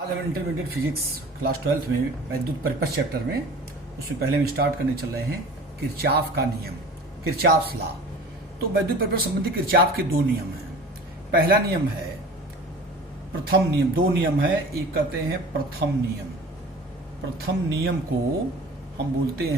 आज हम intermediate physics class 12 में वैद्युत परिपथ चैप्टर में उसमें पहले हम स्टार्ट करने चल रहे हैं किरचॉफ का नियम, किरचॉफ्स लॉ। तो वैद्युत परिपथ संबंधी किरचॉफ के दो नियम हैं। पहला नियम है प्रथम नियम, दो नियम है, एक कहते हैं प्रथम नियम। प्रथम नियम को हम बोलते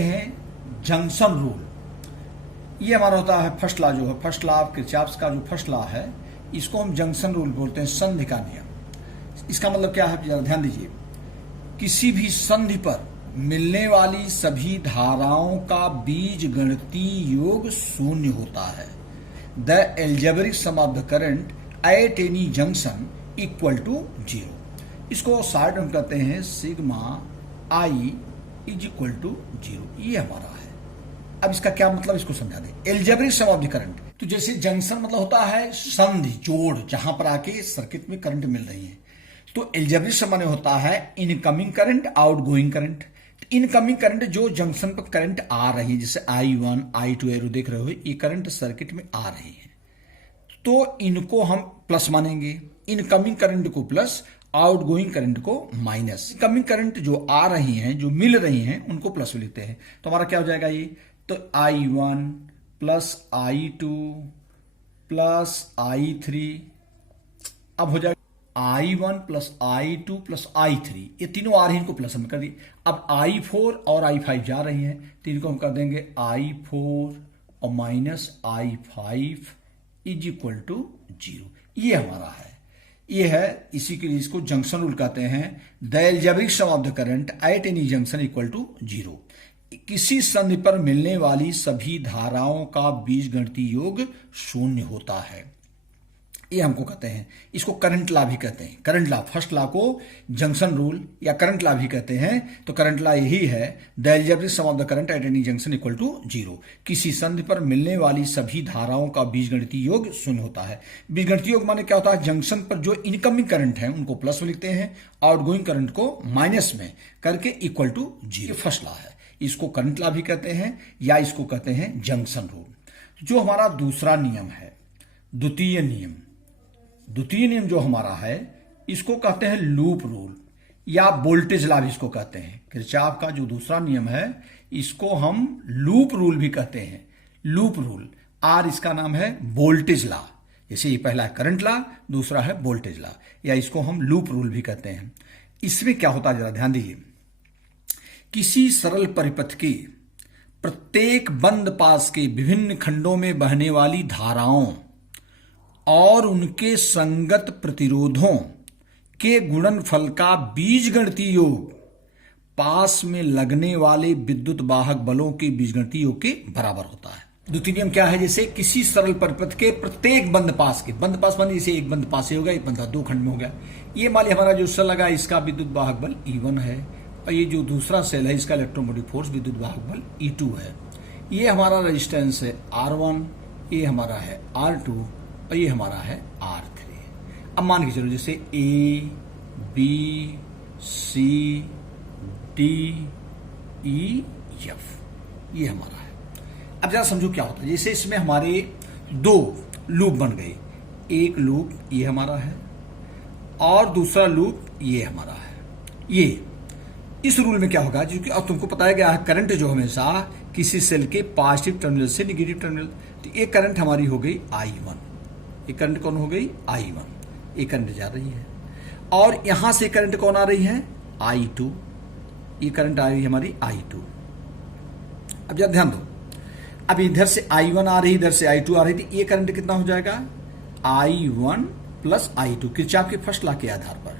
हैं जंक्शन रूल। ये हमारा होता है फर्स्ट लॉ, जो है फर्स्ट लॉ ऑफ किरचॉफ्स का जो फर्स्ट लॉ है, इसको हम जंक्शन रूल बोलते हैं, संधि का नियम। इसका मतलब क्या है, जरा ध्यान दीजिए। किसी भी संधि पर मिलने वाली सभी धाराओं का बीजगणितीय योग शून्य होता है। The algebraic sum of the current at any junction equal to 0। इसको शॉर्ट में कहते हैं sigma I is equal to 0। ये हमारा है। अब इसका क्या मतलब, इसको समझा दें। Algebraic sum of the current, तो जैसे जंक्शन मतलब होता है संधि, जोड़, जहां पर आके सर्किट में करंट मिल रही है। तो एल्जेब्रिक सम माने होता है incoming current, outgoing current. Incoming current जो जंक्शन पर करंट आ रही है, जैसे I1 I2 एरो देख रहे हो, ये करंट सर्किट में आ रही है, तो इनको हम प्लस मानेंगे। इनकमिंग करंट को प्लस, आउटगोइंग करंट को माइनस। इनकमिंग करंट जो आ रही हैं, जो मिल रही हैं, उनको प्लस में लिखते हैं। तो हमारा क्या हो जाएगा ये, तो I1 plus I2 plus I3, अब हो जाएगा I1 plus I2 plus I3। ये तीनों आ रही हैं, इनको प्लस हम कर दिए। अब I4 और I5 जा रही हैं, तो इनको हम कर देंगे I4 और minus I5 is equal to 0। ये हमारा है, ये है, इसी के लिए इसको जंक्शन रूल कहते हैं। The algebraic sum of the current at any junction equal to 0। किसी संधि पर मिलने वाली सभी धाराओं का बीजगणितीय योग शून्य होता है, ये हमको कहते हैं। इसको करंट लॉ भी कहते हैं। करंट लॉ, फर्स्ट लॉ को जंक्शन रूल या करंट लॉ भी कहते हैं। तो करंट लॉ यही है, the algebraic sum of the current at any junction equal to 0। किसी संधि पर मिलने वाली सभी धाराओं का बीजगणितीय योग शून्य होता है। बीजगणितीय योग माने क्या होता है, जंक्शन पर जो इनकमिंग करंट है उनको प्लस में लिखते हैं, आउटगोइंग करंट को माइनस में करके इक्वल टू 0। फर्स्ट लॉ है, इसको करंट लॉ भी कहते हैं या इसको कहते हैं जंक्शन रूल। जो हमारा दूसरा नियम है, द्वितीय नियम, द्वितीय नियम जो हमारा है, इसको कहते हैं लूप रूल या वोल्टेज लॉ भी इसको कहते हैं। किरचॉफ का जो दूसरा नियम है, इसको हम लूप रूल भी कहते हैं। लूप रूल, और इसका नाम है वोल्टेज लॉ। जैसे ये पहला है करंट लॉ, दूसरा है वोल्टेज लॉ, या इसको हम लूप रूल भी कहते हैं। इसमें क्या होता है, जरा ध्यान दीजिए। किसी सरल परिपथ के प्रत्येक बंद पास के विभिन्न खंडों में बहने वाली धाराओं और उनके संगत प्रतिरोधों के गुणनफल का बीजगणितीय योग पास में लगने वाले विद्युत वाहक बलों के बीजगणितीय योग के बराबर होता है। द्वितीय नियम क्या है, जैसे किसी सरल परिपथ के प्रत्येक बंद पास के, बंद पास माने जैसे एक बंद पास हो गया, एक बंद दो खंड में हो गया। ये मान लिया हमारा जो सेल लगा, इसका विद्युत वाहक बल E1 है, और ये जो दूसरा सेल है, इसका इलेक्ट्रोमोटिव फोर्स विद्युत वाहक बल E2 है। ये हमारा रेजिस्टेंस है R1, ये हमारा है R2, और ये हमारा है R3। अब मान के चलो, जैसे A, B, C, D, E, F, ये हमारा है। अब जरा समझो क्या होता है। जैसे इसमें हमारे दो लूप बन गए, एक लूप ये हमारा है और दूसरा लूप ये हमारा है। ये इस रूल में क्या होगा, क्योंकि अब तुमको पता है क्या है, करंट जो हमेशा किसी सेल के पॉजिटिव टर्मिनल से निगेटिव टर्मिनल, तो ये करंट हमारी हो गई I1, ये करंट कौन हो गई I1, ये करंट जा रही है। और यहां से करंट कौन आ रही है I2, ये करंट आ रही है हमारी I2। अब जरा ध्यान दो, अब इधर से I1 आ रही, इधर से I2 आ रही थी, ये करंट कितना हो जाएगा I1 प्लस I2, किरचॉफ के फर्स्ट लॉ के आधार पर।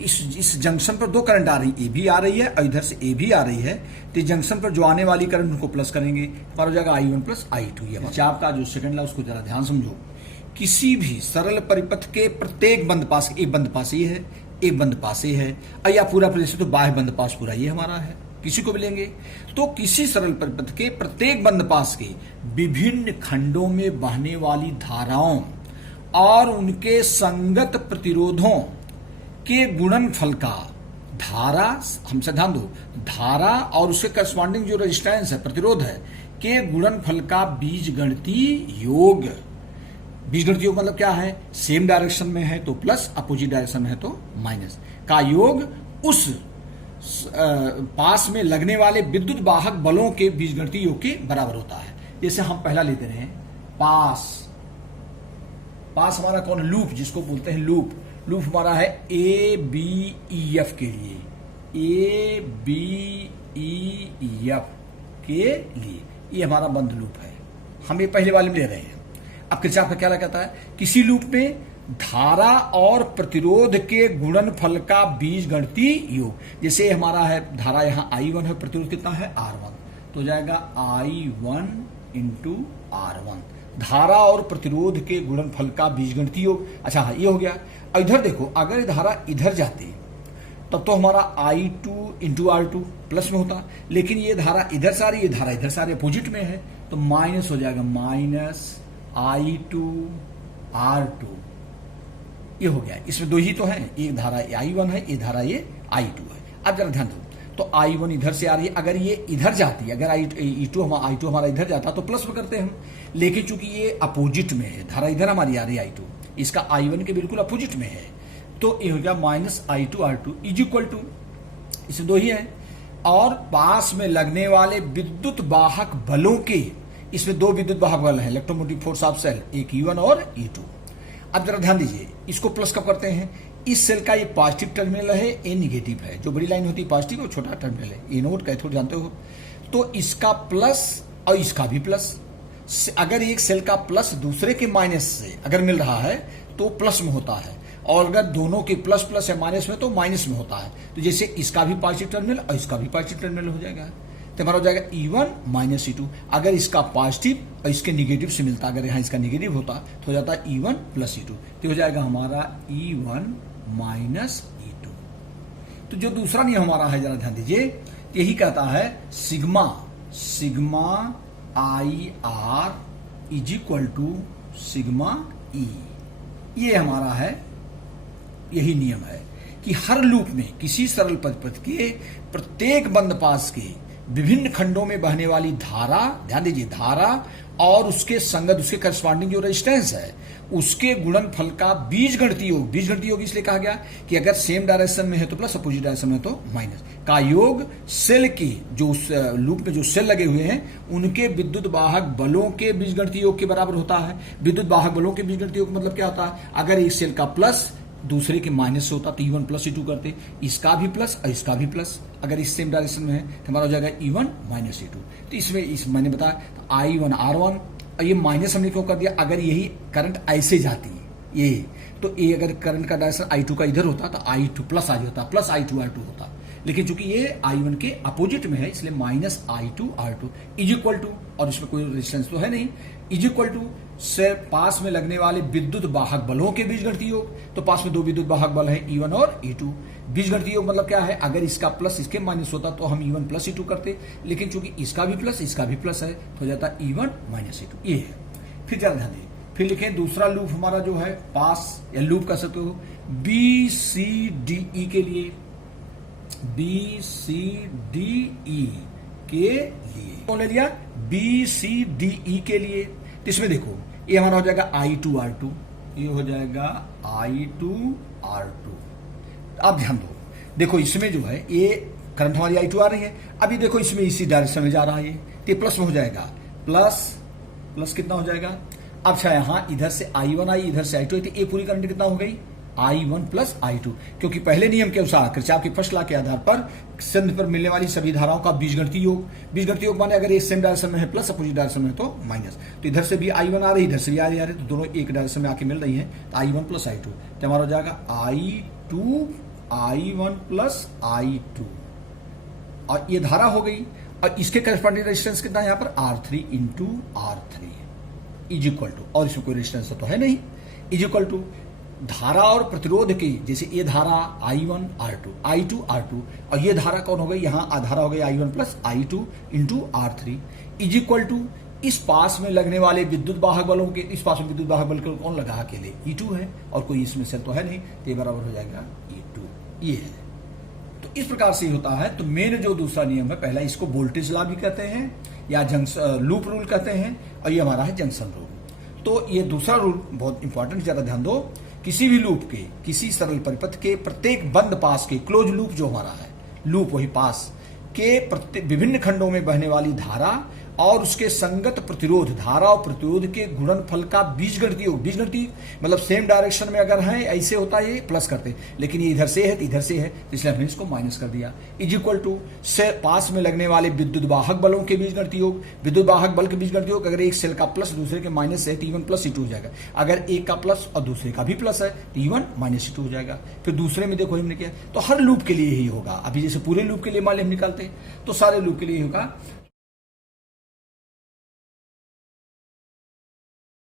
इस जंक्शन पर दो करंट आ रही, ए भी आ रही है और इधर से ए भी आ रही है, तो जंक्शन पर जो आने वाली करंट उनको प्लस करेंगे, पर हो जाएगा I1 प्लस I2। ये किरचॉफ का जो सेकंड लॉ, उसको जरा ध्यान समझो। किसी भी सरल परिपथ के प्रत्येक बंद पास, एक बंद पास ये है, एक बंद पास ये है, और या पूरा प्रदेश तो बाह्य बंद पास पूरा ये हमारा है, किसी को भी लेंगे। तो किसी सरल परिपथ के प्रत्येक बंद पास के विभिन्न खंडों में बहने वाली धाराओं और उनके संगत प्रतिरोधों के गुणनफल का, धारा, हमसे ध्यान दो, धारा और उसके करस्पॉन्डिंग जो रेजिस्टेंस है, प्रतिरोध है, के गुणनफल का बीजगणितीय योग बीजगणित योग मतलब क्या है, सेम डायरेक्शन में है तो प्लस, अपोजिट डायरेक्शन में है तो माइनस का योग उस पास में लगने वाले विद्युत वाहक बलों के बीजगणितीय योग के बराबर होता है। जैसे हम पहला लेते रहे पास, पास हमारा कौन, लूप जिसको बोलते हैं लूप, लूप हमारा है ए बी ई एफ के लिए, ए बी ई एफ के लिए, ये हमारा बंद लूप है, हम ये पहले वाले में ले रहे हैं। अब किरचॉफ का क्या कहता है, किसी लूप में धारा और प्रतिरोध के गुणनफल का बीजगणितीय योग, जैसे हमारा है धारा यहां I1 है, प्रतिरोध कितना है R1, तो जाएगा I1 इंटू R1, धारा और प्रतिरोध के गुणनफल का बीजगणितीय योग। अच्छा हाँ, ये हो गया। इधर देखो, अगर धारा इधर जाती तब तो हमारा I2 इंटू R2 प्लस में होता, लेकिन ये धारा इधर से आ रही है, धारा इधर से आ रही है, अपोजिट में है, तो माइनस हो जाएगा, माइनस I2 R2, ये हो गया। इसमें दो ही तो है, एक धारा I1 है, एक धारा ये I2 है। अब जरा ध्यान दो, तो I1 इधर से आ रही है, अगर ये इधर जाती, अगर I2 हमारा इधर जाता तो प्लस में करते हम, लेकिन चूंकि ये अपोजिट में है, धारा इधर हमारी आ रही है I2, इसका I1 के बिल्कुल अपोजिट में है, तो ये हो गया minus I2 R2 is equal to, इसमें दो ही है, और पास में लगने वाले विद्युत वाहक बलों के, इसमें दो विद्युत वाहक बल है, इलेक्ट्रोमोटिव फोर्स ऑफ सेल, एक E1 और E2। अब जरा ध्यान दीजिए, इसको प्लस कब करते हैं, इस सेल का ये पॉजिटिव टर्मिनल है, ए निगेटिव है, जो बड़ी लाइन होती है पॉजिटिव और छोटा टर्मिनल है, ए नोट कैथोड जानते हो, तो इसका प्लस और इसका भी प्लस। अगर एक सेल का प्लस दूसरे के माइनस से अगर मिल रहा है तो प्लस में होता है, और अगर दोनों के प्लस प्लस है माइनस में तो माइनस में होता है। तो जैसे इसका भी पॉजिटिव टर्मिनल और इसका भी पॉजिटिव टर्मिनल हो जाएगा, तो हमारा हो जाएगा E1 माइनस E2। अगर इसका पॉजिटिव और इसके निगेटिव से मिलता, अगर यहां इसका निगेटिव होता तो हो जाता E1 प्लस E2, तो हो जाएगा हमारा E1 माइनस E2। तो जो दूसरा नियम हमारा है, जरा ध्यान दीजिए, यही कहता है sigma IR is equal to sigma E। ये हमारा है, यही नियम है कि हर लूप में किसी सरल पथ के प्रत्येक बंद पास के विभिन्न खंडों में बहने वाली धारा, ध्यान दीजिए, धारा और उसके संगत, उसके करस्पॉन्डिंग जो रेजिस्टेंस है, उसके गुणनफल का बीजगणितीय योग, बीजगणितीय योग इसलिए कहा गया कि अगर सेम डायरेक्शन में है तो प्लस, अपोजिट डायरेक्शन में तो माइनस, का योग सेल की, जो उस लूप में जो सेल लगे हुए हैं उनके विद्युत वाहक बलों के बीजगणितीय योग के बराबर होता है। विद्युत वाहक बलों के बीजगणितीय योग मतलब क्या होता है, अगर एक सेल का प्लस दूसरे के माइनस से होता तो E1 प्लस E2 करते, इसका भी प्लस और इसका भी प्लस, अगर इस सेम डायरेक्शन में है तो हमारा हो जाएगा E1 माइनस E2। तो इसमें मैंने बताया तो I1 R1, और ये माइनस हमने क्यों कर दिया, अगर यही करंट ऐसे जाती है ये, तो ये अगर करंट का डायरेक्शन I2 का इधर होता तो I2 प्लस आ जाता, प्लस I2 R2 होता, लेकिन चूंकि ये I1 के अपोजिट में है इसलिए minus I2 R2 is equal to, और इसमें कोई रेजिस्टेंस तो है नहीं, इज इक्वल टू से पास में लगने वाले विद्युत वाहक बलों के बीजगणितीय योग, तो पास में दो विद्युत वाहक बल है E1 और E2। बीजगणितीय योग मतलब क्या है, अगर इसका प्लस इसके माइनस होता तो हम E1 प्लस E2 करते, लेकिन चूंकि इसका भी प्लस इसका भी प्लस है तो हो जाता E1 माइनस E2, ये है। फिर जरा ध्यान दीजिए, फिर लिखें दूसरा लूप हमारा जो है पास या लूप कर सकते हो BCDE के लिए, BCDE के लिए कौन ले लिया, BCDE के लिए, तो इसमें देखो ये हमारा हो जाएगा I2 R2, ये हो जाएगा I2 R2। अब ध्यान दो, देखो इसमें जो है ये करंट हमारी I2 आ रही है, अभी देखो इसमें इसी डायरेक्शन में जा रहा है ये, तो ये प्लस में हो जाएगा, प्लस प्लस कितना हो जाएगा, अब अच्छा यहां इधर से I1 आई, इधर से I2 आई, तो ये पूरी करंट कितना हो गई I1 प्लस I2, क्योंकि पहले नियम के अनुसार किरचॉफ की फर्स्ट लॉ के आधार पर संधि पर मिलने वाली सभी धाराओं का बीजगणितीय योग, बीजगणितीय योग माने अगर ये सेम डायरेक्शन में है प्लस, अपोजिट डायरेक्शन में तो माइनस, तो इधर से भी I1 आ रही, इधर से भी आ रही, तो दोनों एक डायरेक्शन में आके मिल रही है, तो I1 प्लस I2, तो हमारा हो जाएगा I1 प्लस I2, और ये धारा हो गई, और इसके करस्पॉन्डिंग रेजिस्टेंस कितना है यहाँ पर R3 into R3 is equal to, और इसमें कोई रेजिस्टेंस तो है नहीं, इज इक्वल टू धारा और प्रतिरोध की, जैसे ये धारा I1 I2 R2, और ये धारा कौन हो गई, यहां आधारा हो गई I1 plus I2 into R3 is equal to इस पास में लगने वाले विद्युत वाहक बलों के, इस पास में विद्युत वाहक बल कौन लगा अकेले E2 है, और कोई इसमें सेल तो है नहीं, तो ये बराबर हो जाएगा E2, ये है। तो इस प्रकार से होता है। तो मेन जो दूसरा नियम है, पहला इसको वोल्टेज लॉ भी कहते हैं या लूप रूल कहते हैं, और ये हमारा है जंक्शन रूल। तो ये दूसरा रूल बहुत इंपॉर्टेंट, जरा ध्यान दो। किसी भी लूप के, किसी सरल परिपथ के प्रत्येक बंद पास के, क्लोज लूप जो हमारा है, लूप वही पास के विभिन्न खंडों में बहने वाली धारा और उसके संगत प्रतिरोध, धारा और प्रतिरोध के गुणनफल का बीजगणितीय योग, बीजगणितीय मतलब सेम डायरेक्शन में अगर है ऐसे होता है ये प्लस करते, लेकिन ये इधर से है तो इधर से है, इसलिए हमने इसको माइनस कर दिया। इज इक्वल टू से पास में लगने वाले विद्युत वाहक बलों के बीजगणितीय योग, विद्युत वाहक बल के बीजगणितीय योग, अगर एक सेल का प्लस दूसरे के माइनस है तो E1 प्लस E2 हो जाएगा। अगर एक का प्लस और दूसरे का भी प्लस है तो E1 माइनस E2 हो जाएगा। फिर दूसरे में देखो हमने किया, तो हर लूप के लिए ही होगा। अभी जैसे पूरे लूप के लिए मान हम निकालते हैं तो सारे लूप के लिए होगा